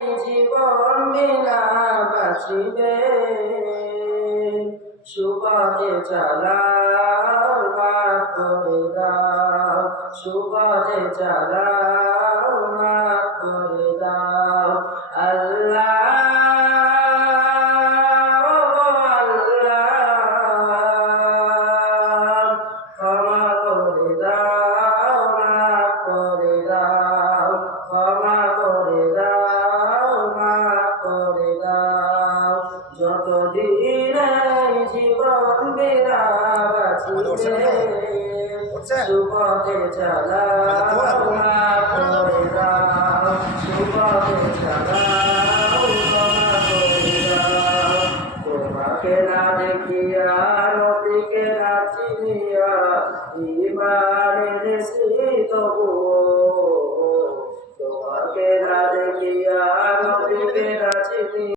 জীবন বিনা বাঁচিবে সুবাদে চালাও মাফ করে দাও সুবাদে চালাও মাফ করে দাও আল্লাহ ক্ষমা করে দাও মাফ করে দাও ক্ষমা করে দাও মাফ করে দাও যতদিন জীবন বিনা বাঁচিবে সুপথে চালাও মাফ করে দাও সুপথে চালাও